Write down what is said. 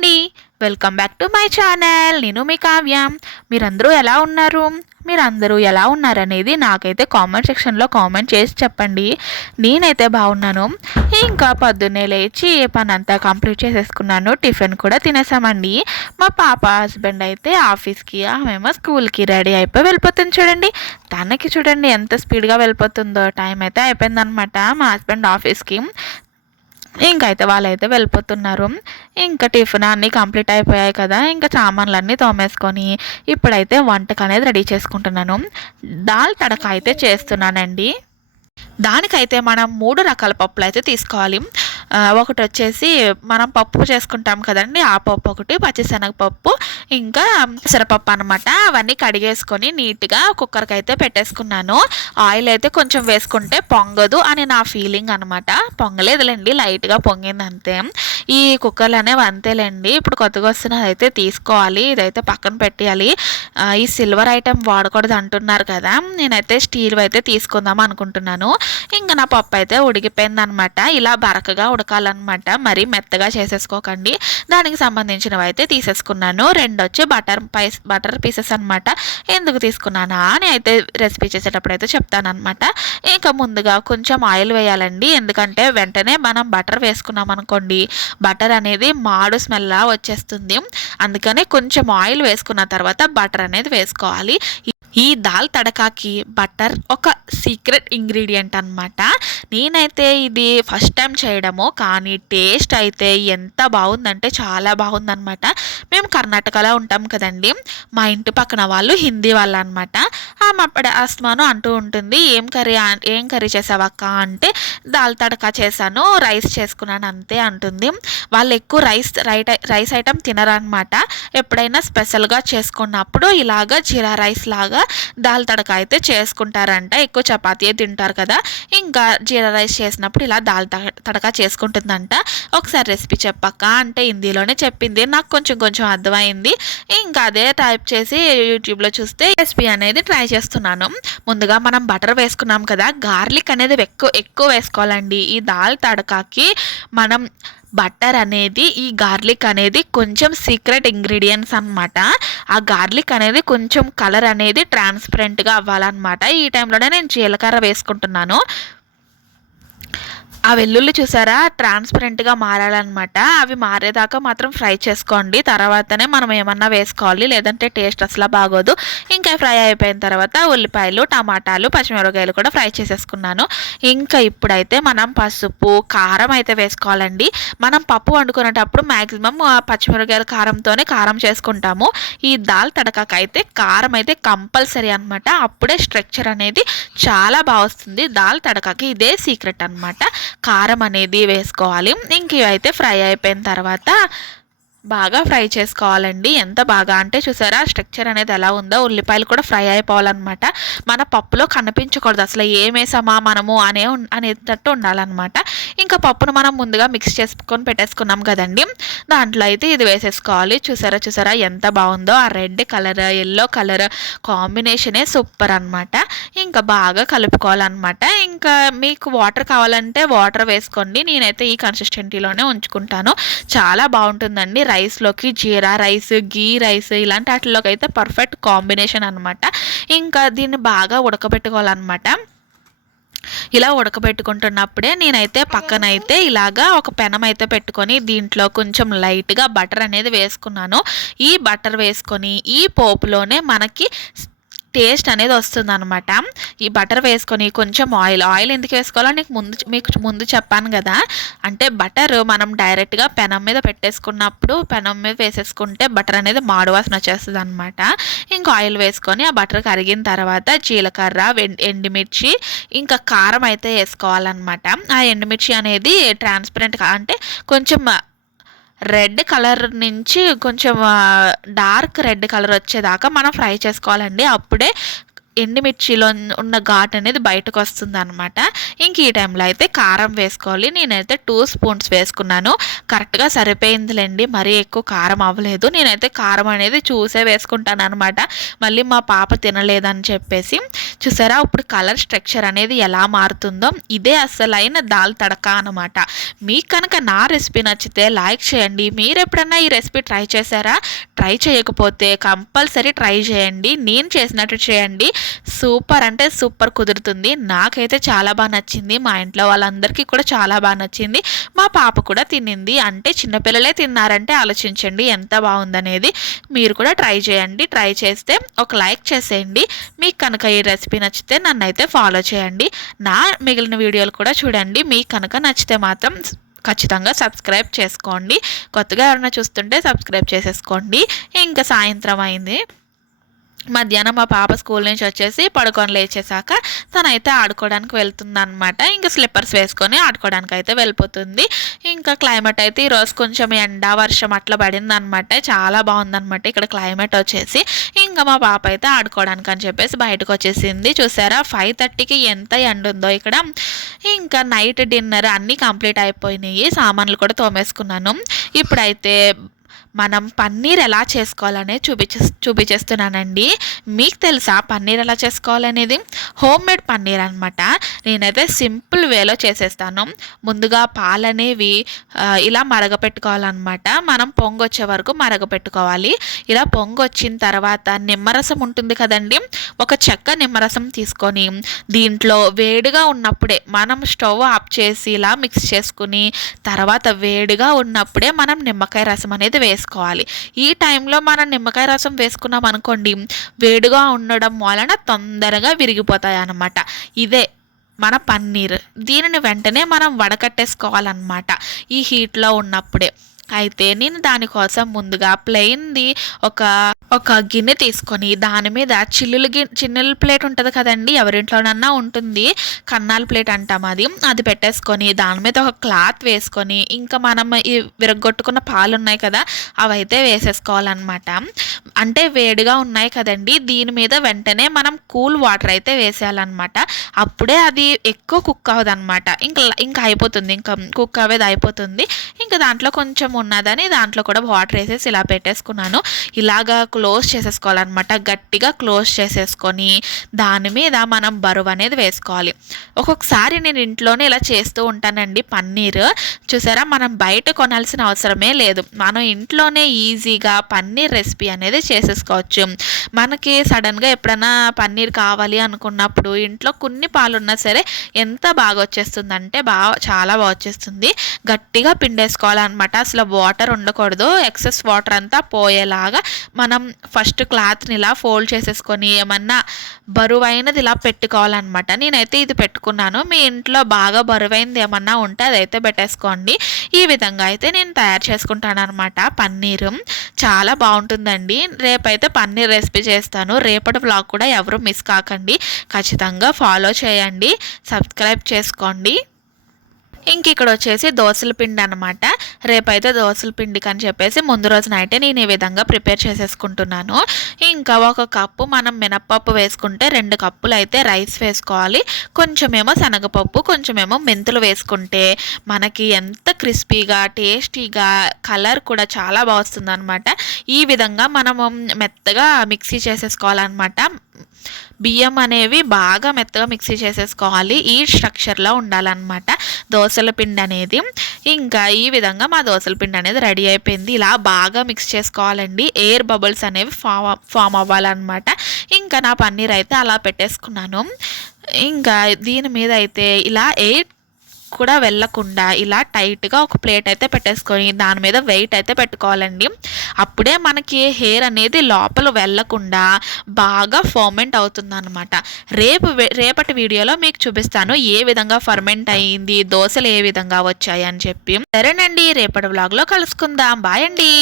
అండి. Welcome back to my channel. నేను మీ కావ్య. మీరందరూ ఎలా ఉన్నారు? మీరందరూ ఎలా ఉన్నారనేది నాకైతే కామెంట్ సెక్షన్లో కామెంట్ చేసి చెప్పండి. నేనైతే బాగున్నాను. ఇంకా పొద్దున్నే లేచి ఏ పని అంతా కంప్లీట్ చేసేసుకున్నాను. టిఫిన్ కూడా తినేసామండి. మా పాప హస్బెండ్ అయితే ఆఫీస్కి, ఆమెమో స్కూల్కి రెడీ అయిపోయి వెళ్ళిపోతుంది. చూడండి, తనకి చూడండి ఎంత స్పీడ్గా వెళ్ళిపోతుందో. టైం అయితే అయిపోయిందనమాట మా హస్బెండ్ ఆఫీస్కి. ఇంకైతే వాళ్ళైతే వెళ్ళిపోతున్నారు. ఇంకా టిఫిన్ అన్నీ కంప్లీట్ అయిపోయాయి కదా, ఇంకా సామాన్లన్నీ తోమేసుకొని ఇప్పుడైతే వంటకు అనేది రెడీ చేసుకుంటున్నాను. దాల్ తడక అయితే చేస్తున్నానండి. దానికైతే మనం 3 రకాల పప్పులు అయితే తీసుకోవాలి. ఒకటి వచ్చేసి మనం పప్పు చేసుకుంటాం కదండి, ఆ పప్పు ఒకటి, పచ్చిశనగపప్పు, ఇంకా పెసరపప్పు అనమాట. అవన్నీ కడిగేసుకొని నీట్గా కుక్కర్కి అయితే పెట్టేసుకున్నాను. ఆయిల్ అయితే కొంచెం వేసుకుంటే పొంగదు అని నా ఫీలింగ్ అనమాట. పొంగలేదులేండి, లైట్గా పొంగింది అంతే. ఈ కుక్కర్లు అనేవి అంతేలేండి. ఇప్పుడు కొత్తగా వస్తున్నది అయితే తీసుకోవాలి, ఇదైతే పక్కన పెట్టేయాలి. ఈ సిల్వర్ ఐటెం వాడకూడదు అంటున్నారు కదా, నేనైతే స్టీల్ అయితే తీసుకుందాం అనుకుంటున్నాను. ఇంకా నా పప్పు అయితే ఉడికిపోయింది అనమాట. ఇలా బరకగా ఉడకాలన్నమాట, మరీ మెత్తగా చేసేసుకోకండి. దానికి సంబంధించినవి అయితే తీసేసుకున్నాను. 2 వచ్చి బటర్ పీసెస్ అనమాట. ఎందుకు తీసుకున్నానా అని అయితే రెసిపీ చేసేటప్పుడు అయితే చెప్తానమాట. ఇంకా ముందుగా కొంచెం ఆయిల్ వేయాలండి, ఎందుకంటే వెంటనే మనం బటర్ వేసుకున్నాం అనుకోండి, బటర్ అనేది మాడు స్మెల్ వచ్చేస్తుంది. అందుకని కొంచెం ఆయిల్ వేసుకున్న తర్వాత బటర్ అనేది వేసుకోవాలి. ఈ దాల్ తడకాకి బటర్ ఒక సీక్రెట్ ఇంగ్రీడియంట్ అనమాట. నేనైతే ఇది ఫస్ట్ టైం చేయడము, కానీ టేస్ట్ అయితే ఎంత బాగుందంటే చాలా బాగుందనమాట. మేము కర్ణాటకలో ఉంటాం కదండి, మా ఇంటి పక్కన వాళ్ళు హిందీ వాళ్ళు అనమాట. ఆమె అప్పుడు అస్మాను అంటూ ఉంటుంది, ఏం కర్రీ చేసావక్క అంటే, దాల్ తడకా చేశాను, రైస్ చేసుకున్నాను అంతే అంటుంది. వాళ్ళు ఎక్కువ రైస్ ఐటమ్ తినరనమాట. ఎప్పుడైనా స్పెషల్గా చేసుకున్నప్పుడు ఇలాగా జీరా రైస్ లాగా దాల్ తడక అయితే చేసుకుంటారంట. ఎక్కువ చపాతీయే తింటారు కదా, ఇంకా జీరా రైస్ చేసినప్పుడు ఇలా దాల్ తడక చేసుకుంటుందంట. ఒకసారి రెసిపీ చెప్పక్క అంటే హిందీలోనే చెప్పింది, నాకు కొంచెం కొంచెం అర్థమైంది. ఇంకా అదే టైప్ చేసి యూట్యూబ్లో చూస్తే రెసిపీ అనేది ట్రై చేస్తున్నాను. ముందుగా మనం బటర్ వేసుకున్నాం కదా, గార్లిక్ అనేది ఎక్కువ వేసుకోవాలండి. ఈ దాల్ తడకాకి మనం బటర్ అనేది, ఈ గార్లిక్ అనేది కొంచెం సీక్రెట్ ఇంగ్రీడియంట్స్ అనమాట. ఆ గార్లిక్ అనేది కొంచెం కలర్ అనేది ట్రాన్స్పరెంట్గా అవ్వాలన్నమాట. ఈ టైంలోనే నేను జీలకర్ర వేసుకుంటున్నాను. ఆ వెల్లుల్లి చూసారా, ట్రాన్స్పరెంట్గా మారాలన్నమాట. అవి మారేదాకా మాత్రం ఫ్రై చేసుకోండి, తర్వాతనే మనం ఏమన్నా వేసుకోవాలి, లేదంటే టేస్ట్ అసలు బాగోదు. ఇంకా ఫ్రై అయిపోయిన తర్వాత ఉల్లిపాయలు, టమాటాలు, పచ్చిమిరపకాయలు కూడా ఫ్రై చేసేసుకున్నాను. ఇంకా ఇప్పుడైతే మనం పసుపు, కారం అయితే వేసుకోవాలండి. మనం పప్పు వండుకునేటప్పుడు మ్యాక్సిమం పచ్చిమిరపకాయల కారంతోనే కారం చేసుకుంటాము. ఈ దాల్ తడకాకి అయితే కారం అయితే కంపల్సరీ అనమాట. అప్పుడే స్ట్రక్చర్ అనేది చాలా బాగా వస్తుంది. దాల్ తడకాకి ఇదే సీక్రెట్ అనమాట. కారం అనేది వేసుకోవాలి. ఇంక ఇవైతే ఫ్రై అయిపోయిన తర్వాత బాగా ఫ్రై చేసుకోవాలండి. ఎంత బాగా అంటే చూసారా స్ట్రక్చర్ అనేది ఎలా ఉందో. ఉల్లిపాయలు కూడా ఫ్రై అయిపోవాలన్నమాట. మన పప్పులో కనిపించకూడదు అసలు ఏం వేసామా మనము అనేటట్టు ఉండాలన్నమాట. ఇంకా పప్పును మనం ముందుగా మిక్స్ చేసుకొని పెట్టేసుకున్నాం కదండి, దాంట్లో అయితే ఇది వేసేసుకోవాలి. చూసారా ఎంత బాగుందో. ఆ రెడ్ కలర్, ఎల్లో కలర్ కాంబినేషనే సూపర్ అనమాట. ఇంకా బాగా కలుపుకోవాలన్నమాట. ఇంకా మీకు వాటర్ కావాలంటే వాటర్ వేసుకోండి, నేనైతే ఈ కన్సిస్టెన్సీలోనే ఉంచుకుంటాను. చాలా బాగుంటుందండి రైస్లోకి. జీరా రైస్, గీ రైస్ ఇలాంటి వాటిలోకి అయితే పర్ఫెక్ట్ కాంబినేషన్ అనమాట. ఇంకా దీన్ని బాగా ఉడకబెట్టుకోవాలన్నమాట. ఇలా ఉడకబెట్టుకుంటున్నప్పుడే నేనైతే పక్కనైతే ఇలాగా ఒక పెనం అయితే పెట్టుకొని దీంట్లో కొంచెం లైట్గా బటర్ అనేది వేసుకున్నాను. ఈ బటర్ వేసుకొని ఈ పోపులోనే మనకి టేస్ట్ అనేది వస్తుంది అనమాట. ఈ బటర్ వేసుకొని కొంచెం ఆయిల్ ఎందుకు వేసుకోవాలో మీకు ముందు చెప్పాను కదా. అంటే బటర్ మనం డైరెక్ట్గా పెనం మీద పెట్టేసుకున్నప్పుడు పెనం మీద వేసేసుకుంటే బటర్ అనేది మాడు వాసన వచ్చేస్తుంది అనమాట. ఇంకా ఆయిల్ వేసుకొని ఆ బటర్ కరిగిన తర్వాత జీలకర్ర, ఎండుమిర్చి, ఇంకా కారం అయితే వేసుకోవాలన్నమాట. ఆ ఎండుమిర్చి అనేది ట్రాన్స్పరెంట్గా అంటే కొంచెం రెడ్ కలర్ నుంచి కొంచెం డార్క్ రెడ్ కలర్ వచ్చేదాకా మనం ఫ్రై చేసుకోవాలండి. అప్పుడే ఎండుమిర్చిలో ఉన్న ఘాటు అనేది బయటకు వస్తుంది అనమాట. ఇంక ఈ టైంలో అయితే కారం వేసుకోవాలి. నేనైతే 2 స్పూన్స్ వేసుకున్నాను. కరెక్ట్గా సరిపోయిందిలేండి, మరీ ఎక్కువ కారం అవ్వలేదు. నేనైతే కారం అనేది చూసే వేసుకుంటాను అనమాట, మళ్ళీ మా పాప తినలేదని చెప్పేసి. చూసారా ఇప్పుడు కలర్ స్ట్రక్చర్ అనేది ఎలా మారుతుందో, ఇదే అసలైన దాల్ తడక అనమాట. మీకు కనుక నా రెసిపీ నచ్చితే లైక్ చేయండి. మీరు ఎప్పుడన్నా ఈ రెసిపీ ట్రై చేశారా? ట్రై చేయకపోతే కంపల్సరీ ట్రై చేయండి, నేను చేసినట్టు చేయండి. సూపర్ అంటే సూపర్ కుదురుతుంది. నాకైతే చాలా బాగా నచ్చింది, మా ఇంట్లో వాళ్ళందరికీ కూడా చాలా బాగా నచ్చింది. మా పాప కూడా తినింది. అంటే చిన్నపిల్లలే తిన్నారంటే ఆలోచించండి ఎంత బాగుందనేది. మీరు కూడా ట్రై చేయండి. ట్రై చేస్తే ఒక లైక్ చేసేయండి. మీకు కనుక ఈ రెసిపీ నచ్చితే నన్ను అయితే ఫాలో చేయండి. నా మిగిలిన వీడియోలు కూడా చూడండి. మీకు కనుక నచ్చితే మాత్రం ఖచ్చితంగా సబ్స్క్రైబ్ చేసుకోండి. కొత్తగా ఎవరైనా చూస్తుంటే సబ్స్క్రైబ్ చేసేసుకోండి. ఇంకా సాయంత్రం అయింది. మధ్యాహ్నం మా పాప స్కూల్ నుంచి వచ్చేసి పడుకొని లేచేసాక తనైతే ఆడుకోవడానికి వెళ్తుందనమాట. ఇంకా స్లిప్పర్స్ వేసుకొని ఆడుకోవడానికి అయితే వెళ్ళిపోతుంది. ఇంకా క్లైమేట్ అయితే ఈరోజు కొంచెం ఎండ వర్షం అట్లా పడిందనమాట. చాలా బాగుందనమాట ఇక్కడ క్లైమేట్ వచ్చేసి. ఇంకా మా పాప అయితే ఆడుకోవడానికి అని చెప్పేసి బయటకు వచ్చేసింది. చూసారా 5:30కి ఎంత ఎండ ఉందో ఇక్కడ. ఇంకా నైట్ డిన్నర్ అన్నీ కంప్లీట్ అయిపోయినాయి, సామాన్లు కూడా తోమేసుకున్నాను. ఇప్పుడైతే మనం పన్నీర్ ఎలా చేసుకోవాలనేది చూపించేస్తున్నానండి. మీకు తెలుసా పన్నీర్ ఎలా చేసుకోవాలనేది? హోమ్ మేడ్ పన్నీర్ అనమాట. నేనైతే సింపుల్ వేలో చేసేస్తాను. ముందుగా పాలనేవి ఇలా మరగపెట్టుకోవాలన్నమాట. మనం పొంగొచ్చే వరకు మరగపెట్టుకోవాలి. ఇలా పొంగొచ్చిన తర్వాత నిమ్మరసం ఉంటుంది కదండి, ఒక చెక్క నిమ్మరసం తీసుకొని దీంట్లో వేడిగా ఉన్నప్పుడే మనం స్టవ్ ఆఫ్ చేసి ఇలా మిక్స్ చేసుకుని తర్వాత వేడిగా ఉన్నప్పుడే మనం నిమ్మకాయ రసం అనేది వేసుకోవాలి. ఈ టైంలో మనం నిమ్మకాయ రసం వేసుకున్నాం అనుకోండి, వేడిగా ఉండడం వలన తొందరగా విరిగిపోతాయి అన్నమాట. ఇదే మన పన్నీర్. దీనిని వెంటనే మనం వడకట్టేసుకోవాలన్నమాట ఈ హీట్లో ఉన్నప్పుడే. అయితే నేను దానికోసం ముందుగా ప్లెయిన్ది ఒక గిన్నె తీసుకొని దాని మీద చిల్లుల ప్లేట్ ఉంటుంది కదండి, ఎవరింట్లోనన్నా ఉంటుంది, కన్నాల ప్లేట్ అంటాం అది పెట్టేసుకొని దాని మీద ఒక క్లాత్ వేసుకొని ఇంకా మనం ఈ విరగొట్టుకున్న పాలు ఉన్నాయి కదా అవైతే వేసేసుకోవాలన్నమాట. అంటే వేడిగా ఉన్నాయి కదండి, దీని మీద వెంటనే మనం కూల్ వాటర్ అయితే వేసేయాలన్నమాట. అప్పుడే అది ఎక్కువ కుక్ అవ్వదు అనమాట. ఇంకా అయిపోతుంది, ఇంకా కుక్ అవ్వేది అయిపోతుంది. ఇంకా దాంట్లో కొంచెం ఉన్నదని దాంట్లో కూడా వాటర్ వేసేసి ఇలా పెట్టేసుకున్నాను. ఇలాగా క్లోజ్ చేసేసుకోవాలన్నమాట. గట్టిగా క్లోజ్ చేసేసుకొని దాని మీద మనం బరువు అనేది వేసుకోవాలి. ఒక్కొక్కసారి నేను ఇంట్లోనే ఇలా చేస్తూ ఉంటానండి పన్నీర్. చూసారా మనం బయట కొనాల్సిన అవసరమే లేదు, మనం ఇంట్లోనే ఈజీగా పన్నీర్ రెసిపీ అనేది చేసేసుకోవచ్చు. మనకి సడన్గా ఎప్పుడైనా పన్నీర్ కావాలి అనుకున్నప్పుడు ఇంట్లో కొన్ని పాలు ఉన్నా సరే ఎంత బాగా వచ్చేస్తుందంటే చాలా బాగా వచ్చేస్తుంది. గట్టిగా పిండేసుకోవాలన్నమాట. అసలు వాటర్ ఉండకూడదు, ఎక్సెస్ వాటర్ అంతా పోయేలాగా మనం ఫస్ట్ క్లాత్ని ఇలా ఫోల్డ్ చేసేసుకొని ఏమన్నా బరువైనది ఇలా పెట్టుకోవాలన్నమాట. నేనైతే ఇది పెట్టుకున్నాను. మీ ఇంట్లో బాగా బరువైనది ఏమన్నా ఉంటే అదైతే పెట్టేసుకోండి. ఈ విధంగా అయితే నేను తయారు చేసుకుంటాను అనమాట పన్నీరు. చాలా బాగుంటుందండి. రేపైతే పన్నీర్ రెసిపీ చేస్తాను. రేపటి వ్లాగ్ కూడా ఎవరు మిస్ కాకండి, ఖచ్చితంగా ఫాలో చేయండి, సబ్స్క్రైబ్ చేసుకోండి. ఇంక ఇక్కడ వచ్చేసి దోసల పిండి అనమాట. రేపైతే దోసల పిండికి అని చెప్పేసి ముందు రోజు నైటే నేను ఈ విధంగా ప్రిపేర్ చేసేసుకుంటున్నాను. ఇంకా 1 కప్పు మనం మినప్పప్పు వేసుకుంటే 2 కప్పులు అయితే రైస్ వేసుకోవాలి. కొంచెమేమో శనగపప్పు, కొంచెమేమో మెంతులు వేసుకుంటే మనకి ఎంత క్రిస్పీగా టేస్టీగా కలర్ కూడా చాలా బాగా వస్తుంది అనమాట. ఈ విధంగా మనము మెత్తగా మిక్సీ చేసేసుకోవాలన్నమాట. బియ్యం అనేవి బాగా మెత్తగా మిక్సీ చేసేసుకోవాలి. ఈ స్ట్రక్చర్లో ఉండాలన్నమాట దోసల పిండి అనేది. ఇంకా ఈ విధంగా మా దోసల పిండి అనేది రెడీ అయిపోయింది. ఇలా బాగా మిక్స్ చేసుకోవాలండి, ఎయిర్ బబుల్స్ అనేవి ఫామ్ అవ్వాలన్నమాట. ఇంకా నా పన్నీర్ అయితే అలా పెట్టేసుకున్నాను. ఇంకా దీని మీద అయితే ఇలా ఎయిర్ కూడా వెళ్ళకుండా ఇలా టైట్గా ఒక ప్లేట్ అయితే పెట్టేసుకొని దాని మీద వెయిట్ అయితే పెట్టుకోవాలండి. అప్పుడే మనకి హెయిర్ అనేది లోపల వెళ్ళకుండా బాగా ఫర్మెంట్ అవుతుంది అనమాట. రేపటి వీడియోలో మీకు చూపిస్తాను ఏ విధంగా ఫర్మెంట్ అయ్యింది, దోశలు ఏ విధంగా వచ్చాయి అని చెప్పి. సరేనండి, రేపటి వ్లాగ్లో కలుసుకుందాం. బాయ్ అండి.